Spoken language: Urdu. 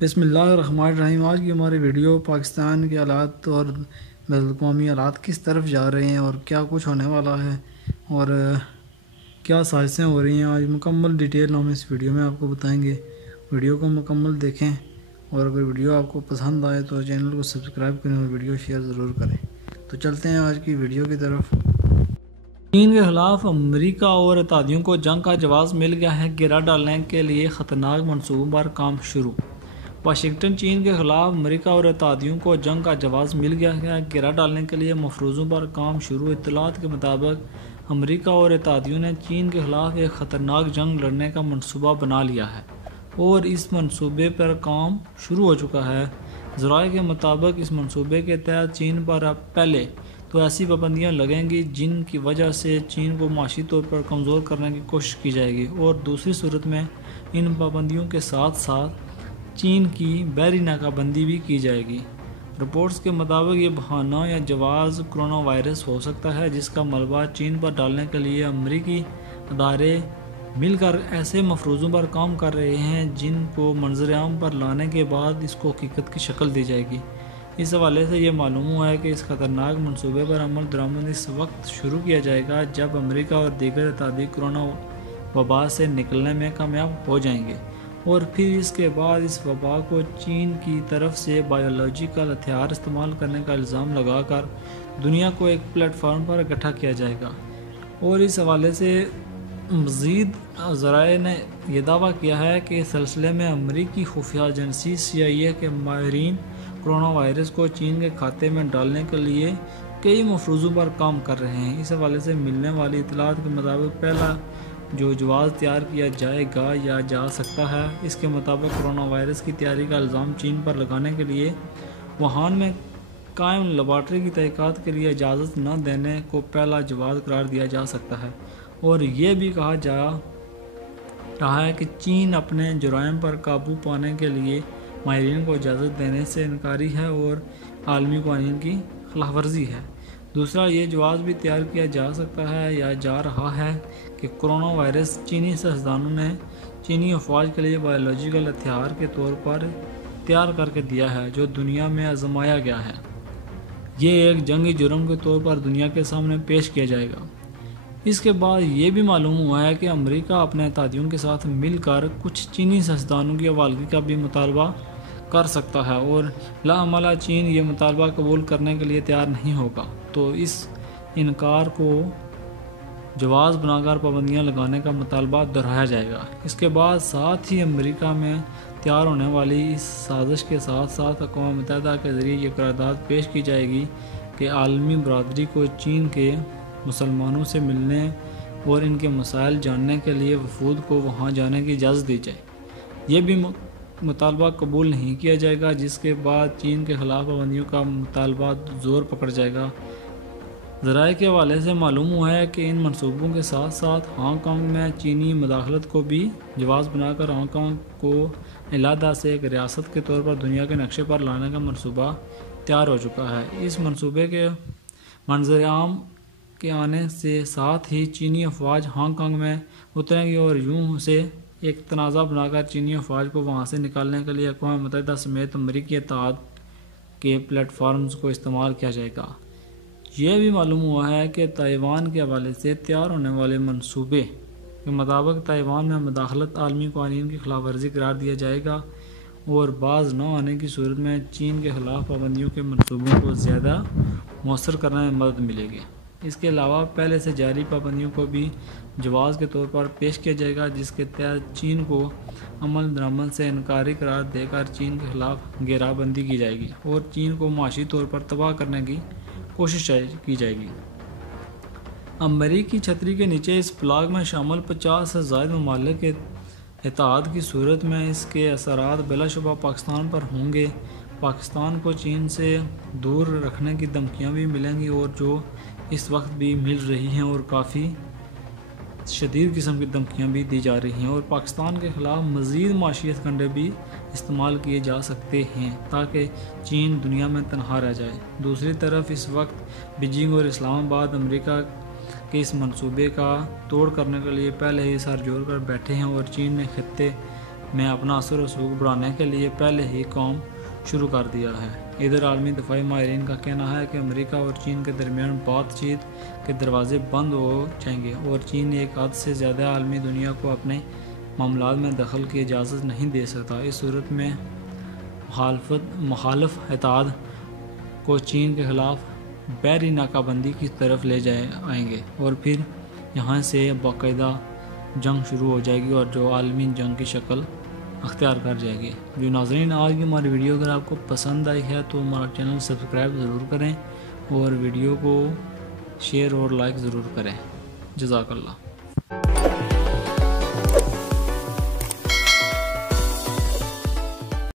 بسم اللہ الرحمن الرحیم۔ آج کی ہماری ویڈیو پاکستان کے حالات اور بین الاقوامی حالات کس طرف جا رہے ہیں اور کیا کچھ ہونے والا ہے اور کیا سازشیں ہو رہی ہیں، آج مکمل ڈیٹیل ہم اس ویڈیو میں آپ کو بتائیں گے۔ ویڈیو کو مکمل دیکھیں اور اگر ویڈیو آپ کو پسند آئے تو چینل کو سبسکرائب کریں اور ویڈیو شیئر ضرور کریں۔ تو چلتے ہیں آج کی ویڈیو کی طرف۔ چین کے خلاف امریکہ اور اتحادیوں کو جنگ کا جواز مل گیا ہے، گرا ڈالنے کے لیے خطرناک منصوبوں پر کام شروع۔ واشنگٹن چین کے خلاف امریکہ اور اتحادیوں کو جنگ کا جواز مل گیا ہے، گرا ڈالنے کے لیے مفروضوں پر کام شروع۔ اطلاعات کے مطابق امریکہ اور اتحادیوں نے چین کے خلاف ایک خطرناک جنگ لڑنے کا منصوبہ بنا لیا ہے اور اس منصوبے پر کام شروع ہو چکا ہے۔ ذرائع کے مطابق اس منصوبے کے تحت چین پر اب پہلے تو ایسی پابندیاں لگیں گی جن کی وجہ سے چین کو معاشی طور پر کمزور کرنے کی کوشش کی جائے گی، اور دوسری صورت میں ان پابندیوں کے ساتھ ساتھ چین کی بحری ناکہ بندی بھی کی جائے گی۔ رپورٹس کے مطابق یہ بہانہ یا جواز کرونا وائرس ہو سکتا ہے، جس کا ملبہ چین پر ڈالنے کے لیے امریکی ادارے مل کر ایسے مفروضوں پر کام کر رہے ہیں جن کو منظر عام پر لانے کے بعد اس کو حقیقت کی شکل دی جائے گی۔ اس حوالے سے یہ معلوم ہوا ہے کہ اس خطرناک منصوبے پر عمل درآمد اس وقت شروع کیا جائے گا جب امریکہ اور دیگر اتحادی کرونا وبا سے نکلنے میں کامیاب ہو جائیں گے، اور پھر اس کے بعد اس وبا کو چین کی طرف سے بایولوجیکل ہتھیار استعمال کرنے کا الزام لگا کر دنیا کو ایک پلیٹ فارم پر اکٹھا کیا جائے گا۔ اور اس حوالے سے مزید ذرائع نے یہ دعویٰ کیا ہے کہ اس سلسلے میں امریکی خفیہ ایجنسی CIA کے ماہرین کرونا وائرس کو چین کے کھاتے میں ڈالنے کے لیے کئی مفروضوں پر کام کر رہے ہیں۔ اس حوالے سے ملنے والی اطلاعات کے مطابق پہلا جو جواز تیار کیا جائے گا یا جا سکتا ہے، اس کے مطابق کرونا وائرس کی تیاری کا الزام چین پر لگانے کے لیے ووہان میں قائم لیبارٹری کی تحقیقات کے لیے اجازت نہ دینے کو پہلا جواز قرار دیا جا سکتا ہے، اور یہ بھی کہا جا رہا ہے کہ چین اپنے جرائم پر قابو پانے کے لیے ماہرین کو اجازت دینے سے انکاری ہے اور عالمی قوانین کی خلاف ورزی ہے۔ دوسرا، یہ جواز بھی تیار کیا جا سکتا ہے یا جا رہا ہے کہ کرونا وائرس چینی سائنسدانوں نے چینی افواج کے لیے بایولوجیکل ہتھیار کے طور پر تیار کر کے دیا ہے جو دنیا میں آزمایا گیا ہے۔ یہ ایک جنگی جرم کے طور پر دنیا کے سامنے پیش کیا جائے گا۔ اس کے بعد یہ بھی معلوم ہوا ہے کہ امریکہ اپنے اتحادیوں کے ساتھ مل کر کچھ چینی سائنسدانوں کی حوالگی کا بھی مطالبہ کر سکتا ہے، اور لاحملہ چین یہ مطالبہ قبول کرنے کے لیے تیار نہیں ہوگا تو اس انکار کو جواز بنا کر پابندیاں لگانے کا مطالبہ دہرایا جائے گا۔ اس کے بعد ساتھ ہی امریکہ میں تیار ہونے والی اس سازش کے ساتھ ساتھ اقوام متحدہ کے ذریعے یہ قرارداد پیش کی جائے گی کہ عالمی برادری کو چین کے مسلمانوں سے ملنے اور ان کے مسائل جاننے کے لیے وفود کو وہاں جانے کی اجازت دی جائے۔ یہ بھی مطالبہ قبول نہیں کیا جائے گا، جس کے بعد چین کے خلاف پابندیوں کا مطالبہ زور پکڑ جائے گا۔ ذرائع کے حوالے سے معلوم ہوا ہے کہ ان منصوبوں کے ساتھ ساتھ ہانگ کانگ میں چینی مداخلت کو بھی جواز بنا کر ہانگ کانگ کو علیحدہ سے ایک ریاست کے طور پر دنیا کے نقشے پر لانے کا منصوبہ تیار ہو چکا ہے۔ اس منصوبے کے منظر عام کے آنے سے ساتھ ہی چینی افواج ہانگ کانگ میں اتریں گی اور یوں سے ایک تنازع بنا کر چینی افواج کو وہاں سے نکالنے کے لیے اقوام متحدہ سمیت امریکی اتحاد کے پلیٹ فارمز کو استعمال کیا جائے گا۔ یہ بھی معلوم ہوا ہے کہ تائیوان کے حوالے سے تیار ہونے والے منصوبے کے مطابق تائیوان میں مداخلت عالمی قوانین کی خلاف ورزی قرار دیا جائے گا، اور باز نہ آنے کی صورت میں چین کے خلاف پابندیوں کے منصوبوں کو زیادہ مؤثر کرنے میں مدد ملے گی۔ اس کے علاوہ پہلے سے جاری پابندیوں کو بھی جواز کے طور پر پیش کیا جائے گا، جس کے تحت چین کو عمل درآمد سے انکاری قرار دے کر چین کے خلاف گھیرا بندی کی جائے گی اور چین کو معاشی طور پر تباہ کرنے کی کوشش کی جائے گی۔ امریکی چھتری کے نیچے اس بلاک میں شامل 50 سے زائد ممالک کے اتحاد کی صورت میں اس کے اثرات بلا شبہ پاکستان پر ہوں گے۔ پاکستان کو چین سے دور رکھنے کی دھمکیاں بھی ملیں گی، اور جو اس وقت بھی مل رہی ہیں، اور کافی شدید قسم کی دھمکیاں بھی دی جا رہی ہیں، اور پاکستان کے خلاف مزید معاشی ہتھکنڈے بھی استعمال کیے جا سکتے ہیں تاکہ چین دنیا میں تنہا رہ جائے۔ دوسری طرف اس وقت بیجنگ اور اسلام آباد امریکہ کے اس منصوبے کا توڑ کرنے کے لیے پہلے ہی سر جوڑ کر بیٹھے ہیں، اور چین نے خطے میں اپنا اثر و رسوخ بڑھانے کے لیے پہلے ہی کام شروع کر دیا ہے۔ ادھر عالمی دفاعی ماہرین کا کہنا ہے کہ امریکہ اور چین کے درمیان بات چیت کے دروازے بند ہو جائیں گے اور چین ایک حد سے زیادہ عالمی دنیا کو اپنے معاملات میں دخل کی اجازت نہیں دے سکتا۔ اس صورت میں مخالف اتحاد کو چین کے خلاف بحری ناکہ بندی کی طرف لے آئیں گے اور پھر یہاں سے باقاعدہ جنگ شروع ہو جائے گی اور جو عالمی جنگ کی شکل اختیار کر جائے گی۔ جو ناظرین، آج کی ہماری ویڈیو اگر آپ کو پسند آئی ہے تو ہمارا چینل سبسکرائب ضرور کریں اور ویڈیو کو شیئر اور لائک ضرور کریں۔ جزاک اللہ۔